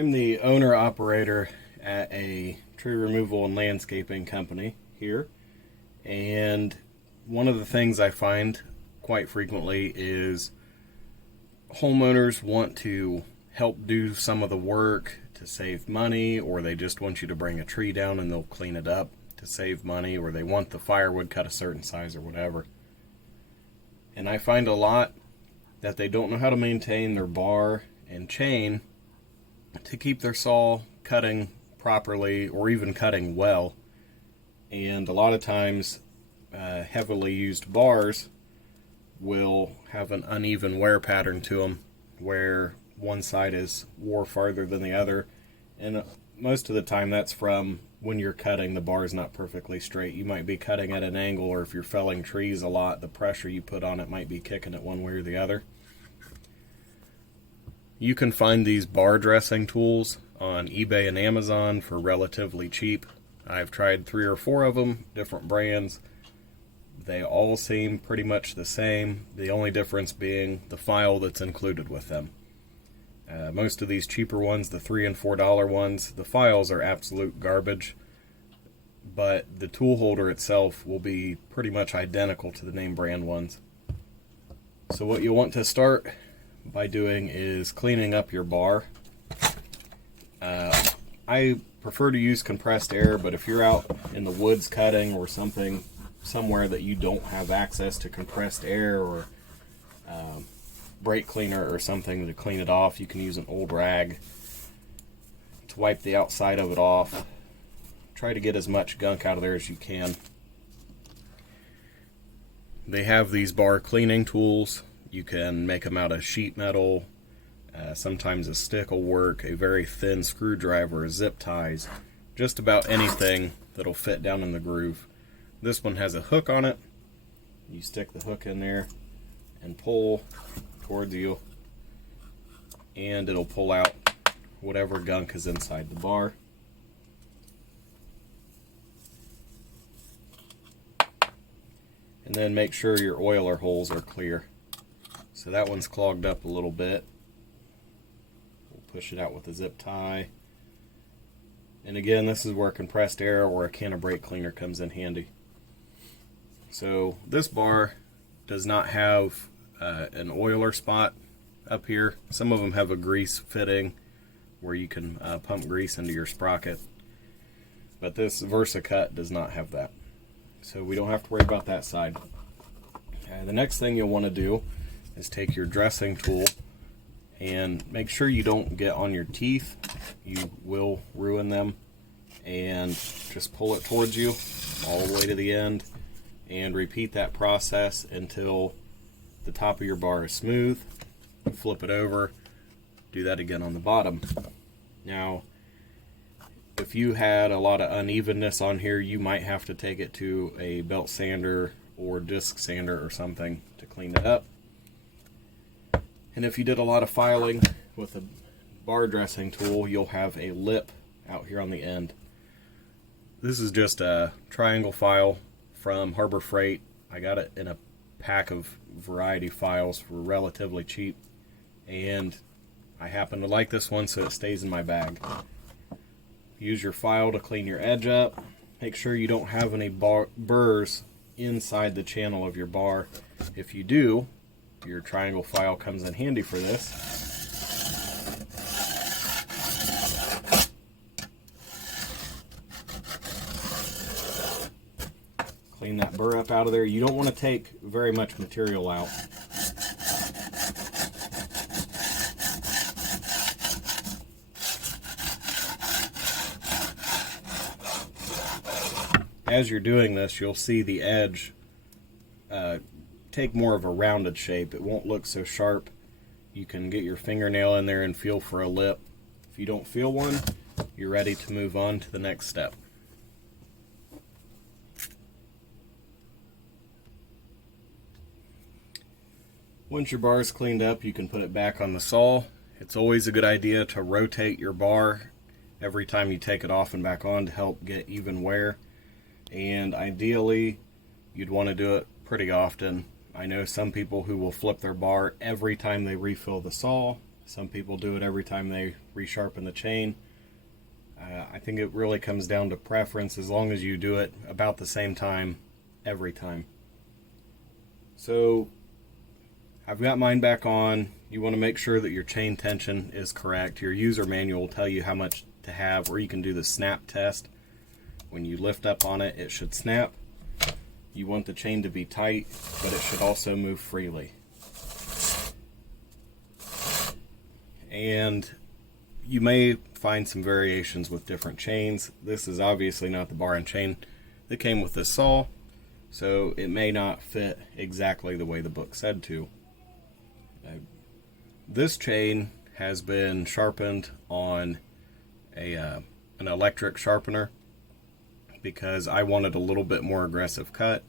I'm the owner operator at a tree removal and landscaping company here, and one of the things I find quite frequently is homeowners want to help do some of the work to save money, or they just want you to bring a tree down and they'll clean it up to save money, or they want the firewood cut a certain size or whatever. And I find a lot that they don't know how to maintain their bar and chain to keep their saw cutting properly or even cutting well. And a lot of times heavily used bars will have an uneven wear pattern to them, where one side is wore farther than the other, and most of the time that's from when you're cutting, the bar is not perfectly straight. You might be cutting at an angle, or if you're felling trees a lot, the pressure you put on it might be kicking it one way or the other. You can find these bar dressing tools on eBay and Amazon for relatively cheap. I've tried 3 or 4 of them, different brands. They all seem pretty much the same, the only difference being the file that's included with them. Most of these cheaper ones, the $3 and $4 ones, the files are absolute garbage, but the tool holder itself will be pretty much identical to the name brand ones. So what you'll want to start by doing is cleaning up your bar. I prefer to use compressed air, but if you're out in the woods cutting or somewhere that you don't have access to compressed air or brake cleaner or something to clean it off, you can use an old rag to wipe the outside of it off. Try to get as much gunk out of there as you can. They have these bar cleaning tools. You can make them out of sheet metal. Sometimes a stick will work, a very thin screwdriver, zip ties, just about anything that'll fit down in the groove. This one has a hook on it. You stick the hook in there and pull towards you, and it'll pull out whatever gunk is inside the bar. And then make sure your oiler holes are clear. So that one's clogged up a little bit. We'll push it out with a zip tie. And again, this is where compressed air or a can of brake cleaner comes in handy. So this bar does not have an oiler spot up here. Some of them have a grease fitting where you can pump grease into your sprocket, but this VersaCut does not have that, so we don't have to worry about that side. The next thing you'll want to do is take your dressing tool and make sure you don't get on your teeth. You will ruin them, and just pull it towards you all the way to the end and repeat that process until the top of your bar is smooth. Flip it over, do that again on the bottom. Now, if you had a lot of unevenness on here, you might have to take it to a belt sander or disc sander or something to clean it up. And if you did a lot of filing with a bar dressing tool, you'll have a lip out here on the end. This is just a triangle file from Harbor Freight. I got it in a pack of variety files for relatively cheap, and I happen to like this one, so it stays in my bag. Use your file to clean your edge up. Make sure you don't have any burrs inside the channel of your bar. If you do, your triangle file comes in handy for this. Clean that burr up out of there. You don't want to take very much material out. As you're doing this, you'll see the edge take more of a rounded shape. It won't look so sharp. You can get your fingernail in there and feel for a lip. If you don't feel one, you're ready to move on to the next step. Once your bar is cleaned up, you can put it back on the saw. It's always a good idea to rotate your bar every time you take it off and back on to help get even wear. And ideally, you'd want to do it pretty often. I know some people who will flip their bar every time they refill the saw. Some people do it every time they resharpen the chain. I think it really comes down to preference, as long as you do it about the same time every time. So I've got mine back on. You want to make sure that your chain tension is correct. Your user manual will tell you how much to have, or you can do the snap test. When you lift up on it, it should snap. You want the chain to be tight, but it should also move freely. And you may find some variations with different chains. This is obviously not the bar and chain that came with this saw, so it may not fit exactly the way the book said to. This chain has been sharpened on an electric sharpener because I wanted a little bit more aggressive cut,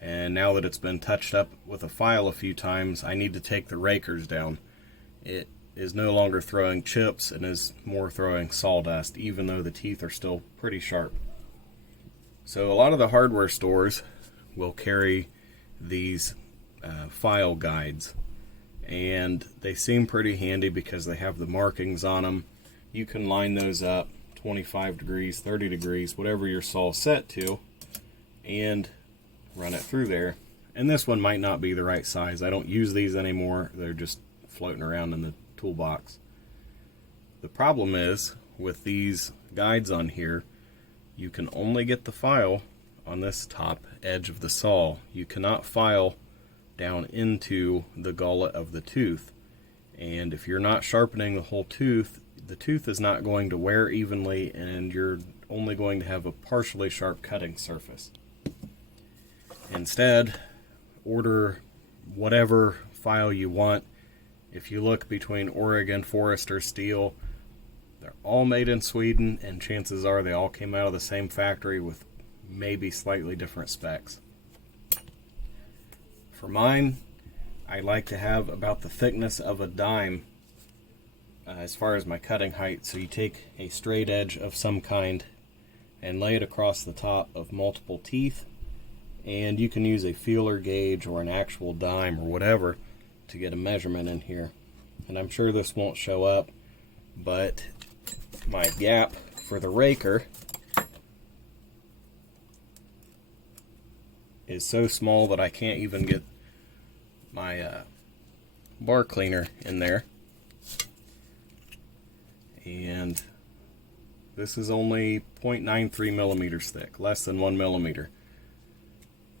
and now that it's been touched up with a file a few times, I need to take the rakers down. It is no longer throwing chips and is more throwing sawdust, even though the teeth are still pretty sharp. So a lot of the hardware stores will carry these file guides, and they seem pretty handy because they have the markings on them. You can line those up 25 degrees, 30 degrees, whatever your saw is set to, and run it through there. And this one might not be the right size. I don't use these anymore. They're just floating around in the toolbox. The problem is with these guides on here, you can only get the file on this top edge of the saw. You cannot file down into the gullet of the tooth, and if you're not sharpening the whole tooth, the tooth is not going to wear evenly, and you're only going to have a partially sharp cutting surface. Instead, order whatever file you want. If you look between Oregon, Forester, Steel, they're all made in Sweden, and chances are they all came out of the same factory with maybe slightly different specs. For mine, I like to have about the thickness of a dime as far as my cutting height. So you take a straight edge of some kind and lay it across the top of multiple teeth, and you can use a feeler gauge or an actual dime or whatever to get a measurement in here. And I'm sure this won't show up, but my gap for the raker is so small that I can't even get my bar cleaner in there. And this is only 0.93 millimeters thick, less than 1 millimeter.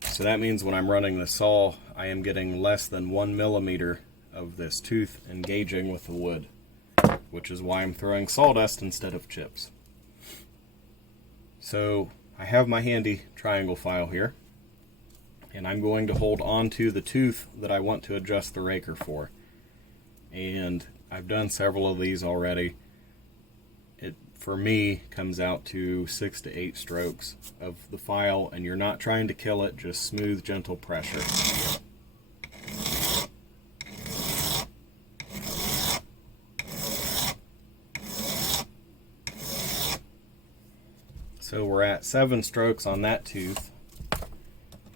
So that means when I'm running the saw, I am getting less than 1 millimeter of this tooth engaging with the wood, which is why I'm throwing sawdust instead of chips. So I have my handy triangle file here, and I'm going to hold on to the tooth that I want to adjust the raker for. And I've done several of these already. It, for me, comes out to 6 to 8 strokes of the file, and you're not trying to kill it, just smooth, gentle pressure. So we're at 7 strokes on that tooth,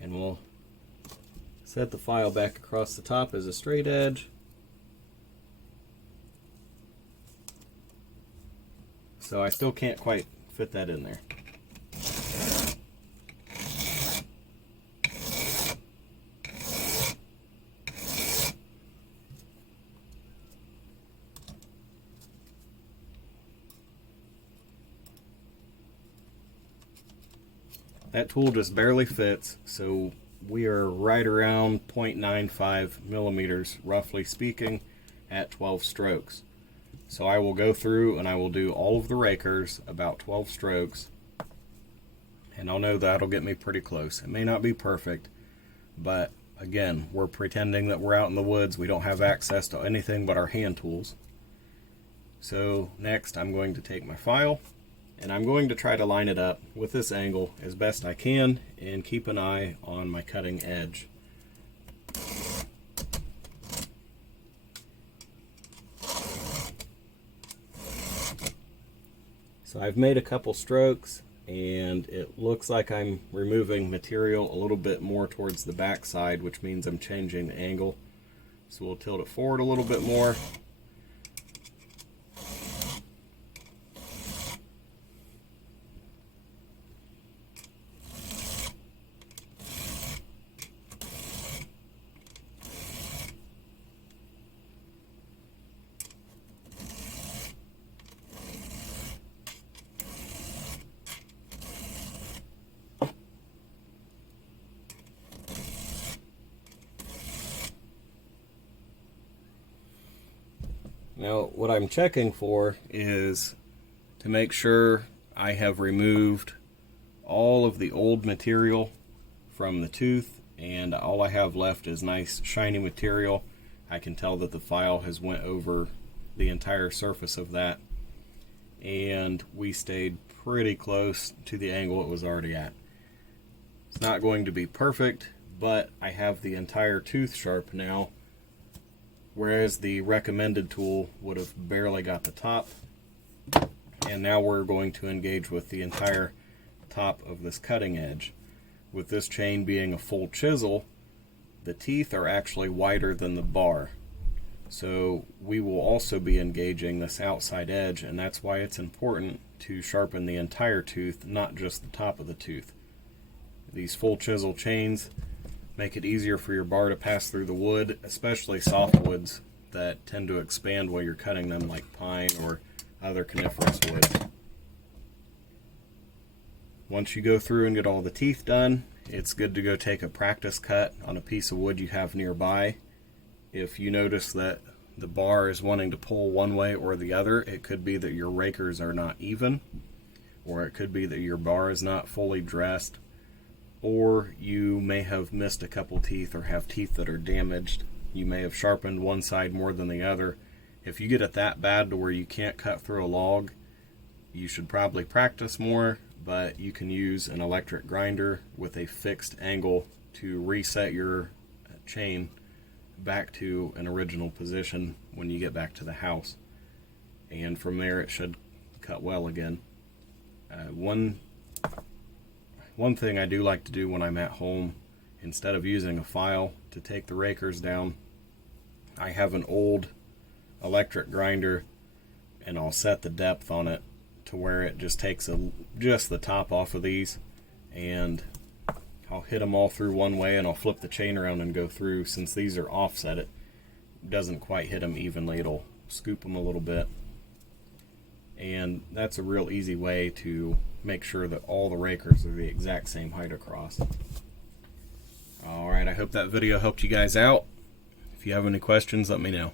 and we'll set the file back across the top as a straight edge. So I still can't quite fit that in there. That tool just barely fits, so we are right around 0.95 millimeters, roughly speaking, at 12 strokes. So I will go through and I will do all of the rakers about 12 strokes, and I'll know that'll get me pretty close. It may not be perfect, but again, we're pretending that we're out in the woods. We don't have access to anything but our hand tools. So next I'm going to take my file, and I'm going to try to line it up with this angle as best I can and keep an eye on my cutting edge. So I've made a couple strokes, and it looks like I'm removing material a little bit more towards the back side, which means I'm changing the angle. So we'll tilt it forward a little bit more, Now what I'm checking for is to make sure I have removed all of the old material from the tooth, and all I have left is nice shiny material. I can tell that the file has went over the entire surface of that, and we stayed pretty close to the angle it was already at. It's not going to be perfect, but I have the entire tooth sharp now, whereas the recommended tool would have barely got the top. And now we're going to engage with the entire top of this cutting edge. With this chain being a full chisel, the teeth are actually wider than the bar. So we will also be engaging this outside edge, and that's why it's important to sharpen the entire tooth, not just the top of the tooth. These full chisel chains make it easier for your bar to pass through the wood, especially softwoods that tend to expand while you're cutting them, like pine or other coniferous wood. Once you go through and get all the teeth done, it's good to go take a practice cut on a piece of wood you have nearby. If you notice that the bar is wanting to pull one way or the other, it could be that your rakers are not even, or it could be that your bar is not fully dressed, or you may have missed a couple teeth or have teeth that are damaged. You may have sharpened one side more than the other. If you get it that bad to where you can't cut through a log, you should probably practice more, but you can use an electric grinder with a fixed angle to reset your chain back to an original position when you get back to the house, and from there it should cut well again. One thing I do like to do when I'm at home, instead of using a file to take the rakers down, I have an old electric grinder, and I'll set the depth on it to where it just takes just the top off of these, and I'll hit them all through one way, and I'll flip the chain around and go through. Since these are offset, it doesn't quite hit them evenly. It'll scoop them a little bit, and that's a real easy way to make sure that all the rakers are the exact same height across. Alright, I hope that video helped you guys out. If you have any questions, let me know.